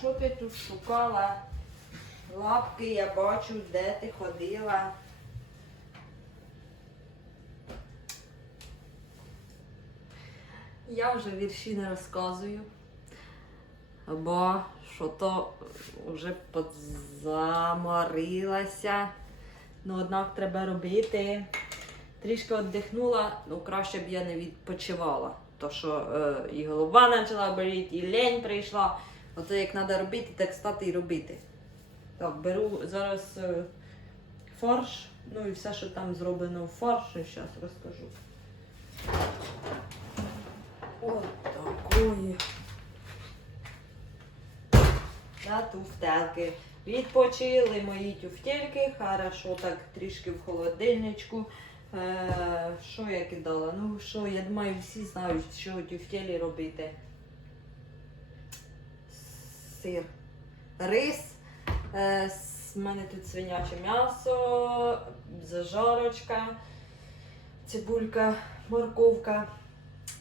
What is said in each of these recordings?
Що ти тут шукала? Лапки я бачу, де ти ходила. Я вже вірші не розказую. Бо що то вже заморилася. Ну, однак треба робити. Трішки віддихнула, ну краще б я не відпочивала. То що е, і голова почала боліти, і лень прийшла. Ото як треба робити, так стати і робити. Так, беру зараз е, фарш, ну і все, що там зроблено в фарші, зараз розкажу. Ось такої. На туфтелки. Відпочили мої тюфтельки, хорошо так трішки в холодильничку. Е, що я кидала? Ну що, я думаю, всі знають, що тюфтелі робити. Сир. Рис. Е, с- в мене тут свиняче м'ясо, зажарочка, цибулька, морковка.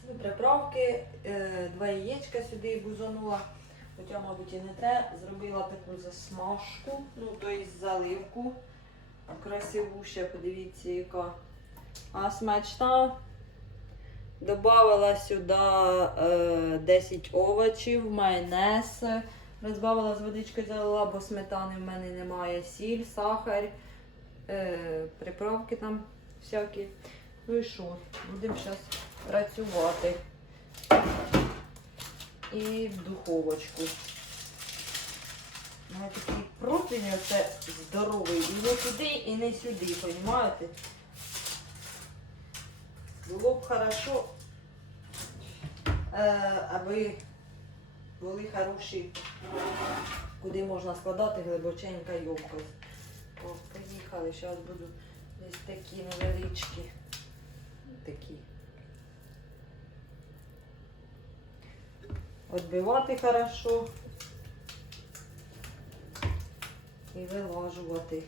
Ну, приправки, е, два яєчка сюди бузанула. Хоча, мабуть, і не треба. Зробила таку засмажку, ну, тобто заливку. Красивуща, подивіться, яка. А смачна. Добавила сюди е, 10 овочів, майонез. Розбавила з водичкою залила, бо сметани в мене немає. Сіль, сахар, е, приправки там всякі. Ну і що? Будемо зараз працювати. І в духовочку. У мене такий противень оце здоровий. І не туди, і не сюди, розумієте? Було б хорошо, е, аби були хороші, куди можна складати глибоченька ємкость. О, поїхали, зараз буду десь такі невеличкі. Такі. Отбивати хорошо і вилажувати.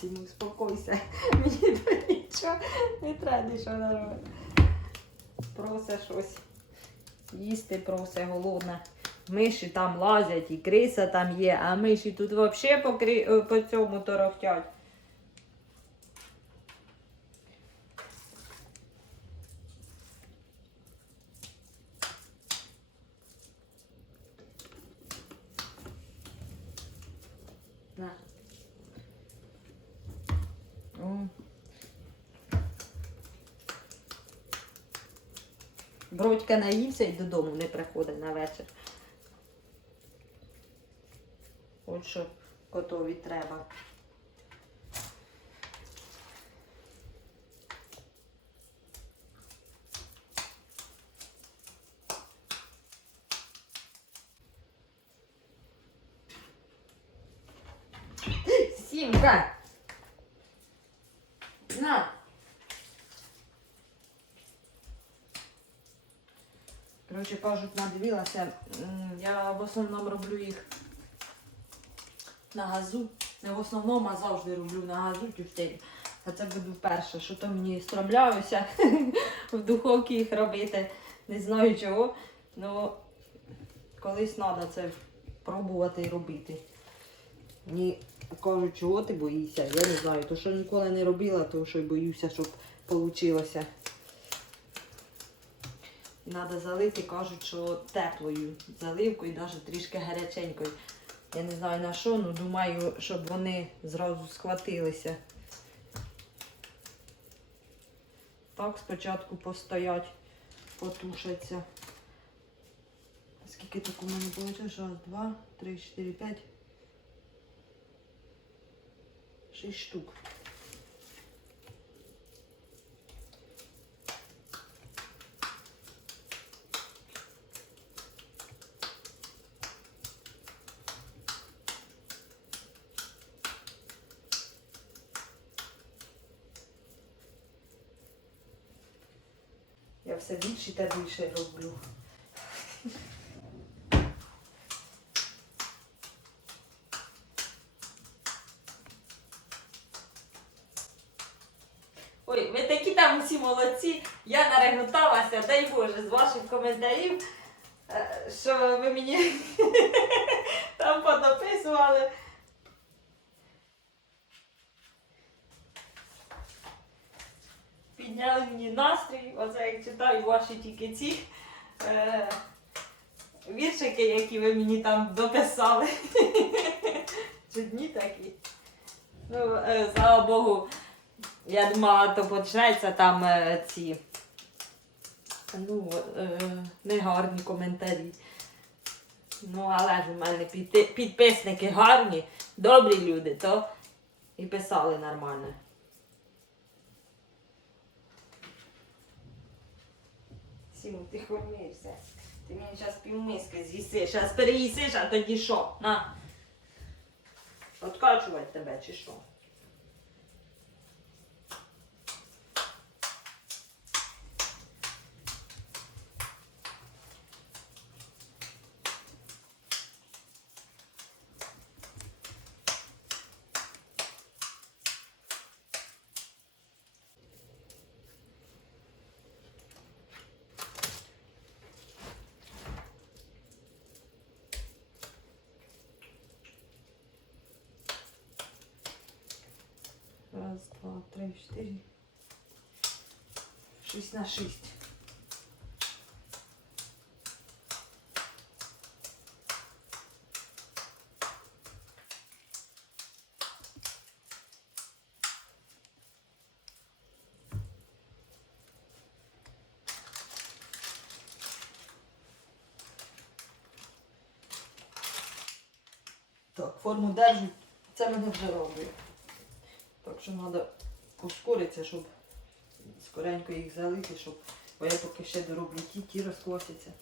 Сім, успокойся. Мені тут нічого не треба нічого робити. Просе щось. Їсти просе голодна. Миші там лазять, і криса там є, а миші тут взагалі по, кри- е, по цьому торохтять. На. О. Бродька наївся і додому не приходить на вечір. От що котові треба. Сімка! На! Коротше, кажуть, надивилася. Я в основному роблю їх на газу. Не в основному, а завжди роблю на газу тюфтелі. А це буду вперше, що то мені стромляюся в духовці їх робити. Не знаю чого. Ну колись треба це пробувати і робити. Мені кажуть, чого ти боїшся. Я не знаю. То що ніколи не робила, то що й боюся, щоб вийшло. Треба залити, кажуть, що теплою заливкою, навіть трішки гаряченькою. Я не знаю на що, але думаю, щоб вони зразу схватилися. Так, спочатку постоять, потушаться. Скільки так у мене вийшло? Раз, два, три, чотири, п'ять. Шість штук. все більше та більше роблю. Ой, ви такі там усі молодці. Я нареготалася, дай Боже, з ваших коментарів, е, що ви мені там понаписували. Мені настрій, оце як читаю ваші тільки ці е, віршики, які ви мені там дописали. Чудні такі. Ну, е, слава Богу, я думала, то почнеться там е, ці ну, е, негарні коментарі. Ну, але ж у мене підписники гарні, добрі люди, то і писали нормально. Сіму, ти хормишся. Ти мені зараз півмиски з'їси, зараз переїсиш, а тоді що? На. Откачувати тебе чи що? 4. 6 на 6. Так, форму держу, це мене вже робить. Так що треба ускоритися, щоб скоренько їх залити, щоб бо я поки ще дороблю ті, ті розквасяться.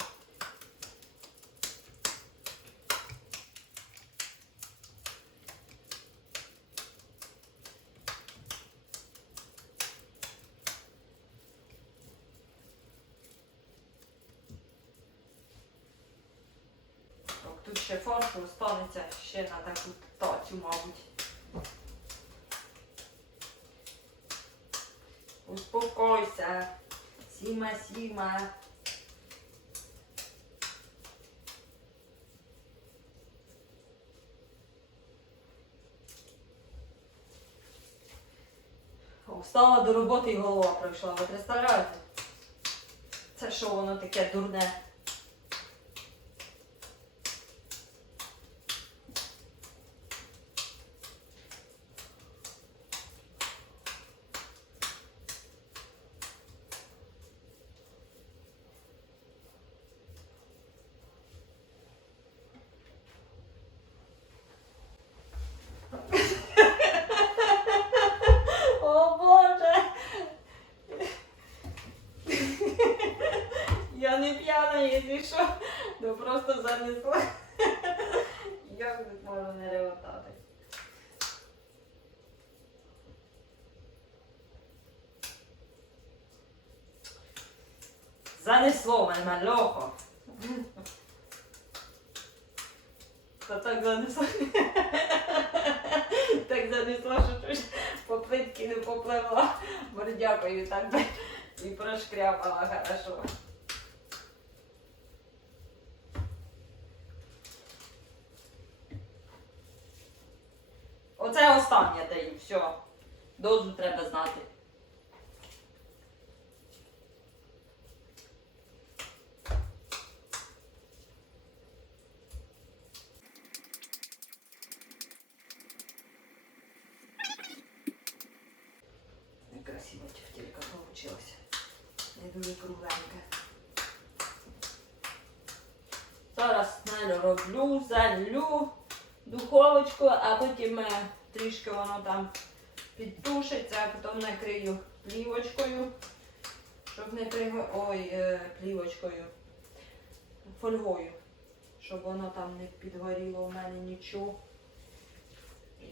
Так, тут ще фаршу останеться ще на таку тацю, мабуть. Успокойся. Сіма, сіма. Встала до роботи і голова пройшла. Ви представляєте? Це що воно таке дурне? О Боже! Я не п'яна, якщо що, то просто занесла. Як тут можу не ревотати? Занесло мене льохо. Та так занесло. Так занесло, що щось по плитки не попливла. Бордякою так і прошкряпала хорошо. Оце останнє даю, все. Дозу треба знати. Красиво тефтелька получилась. Не дуже кругленька. Зараз Нелю роблю, залю духовочку, а потім е, трішки воно там підтушиться, а потім накрию плівочкою, щоб не приго... Ой, е, плівочкою, фольгою, щоб воно там не підгоріло у мене нічого.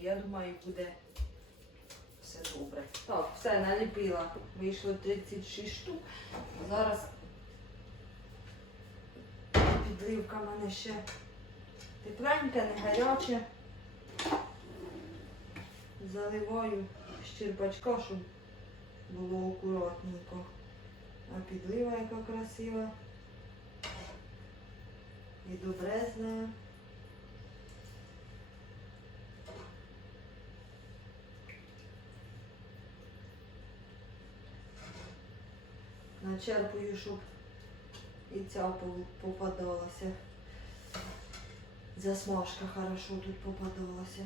Я думаю, буде все добре. Так, все, наліпила. Вийшло 36 штук. Зараз підливка в мене ще тепленька, не гаряча. Заливаю з черпачка, щоб було акуратненько. А підлива яка красива. І добрезна. Начерпую, щоб і ця попадалася. Засмажка хорошо тут попадалася.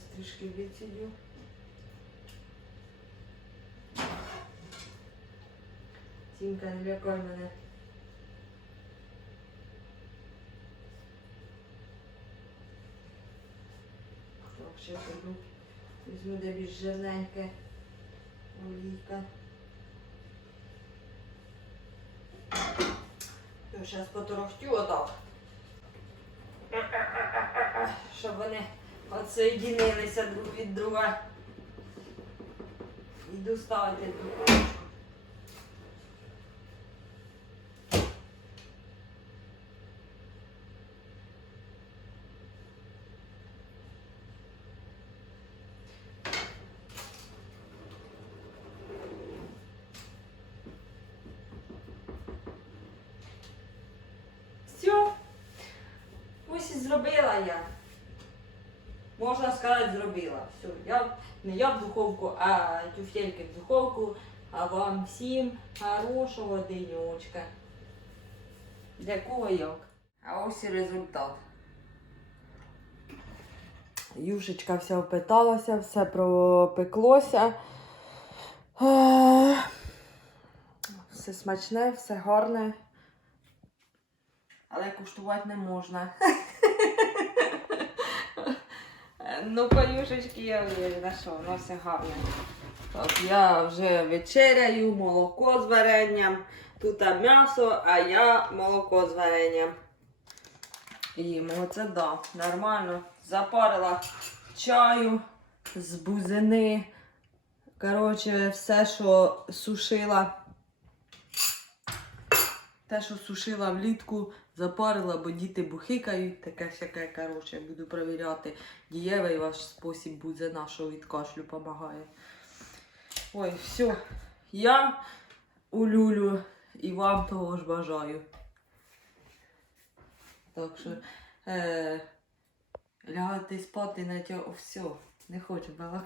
Зараз трішки відсідю. Тімка, не лякай мене. Так, ще піду. Візьму де більш жирненьке олійка. Зараз поторохтю отак. Щоб вони отсоєдинилися друг від друга. Іду ставити духовку. Все. Ось і зробила я. Можна сказати, зробила. Все. Я, не я в духовку, а тюфтельки в духовку. А вам всім хорошого денечка. Для кого як. А ось і результат. Юшечка вся впиталася, все пропеклося. Е, Все смачне, все гарне. Але куштувати не можна. Ну, паюшечки, я уверена, що воно все гарне. Так, я вже вечеряю, молоко з варенням. Тут м'ясо, а я молоко з варенням. Їмо, оце да, нормально. Запарила чаю з бузини. Коротше, все, що сушила. Те, що сушила влітку, запарила, бо діти бухикають, таке всяке, коротше, буду перевіряти. Дієвий ваш спосіб бузина, що від кашлю допомагає. Ой, все. Я улюлю і вам того ж бажаю. Так що е, лягати спати на тього все. Не хочу балакати.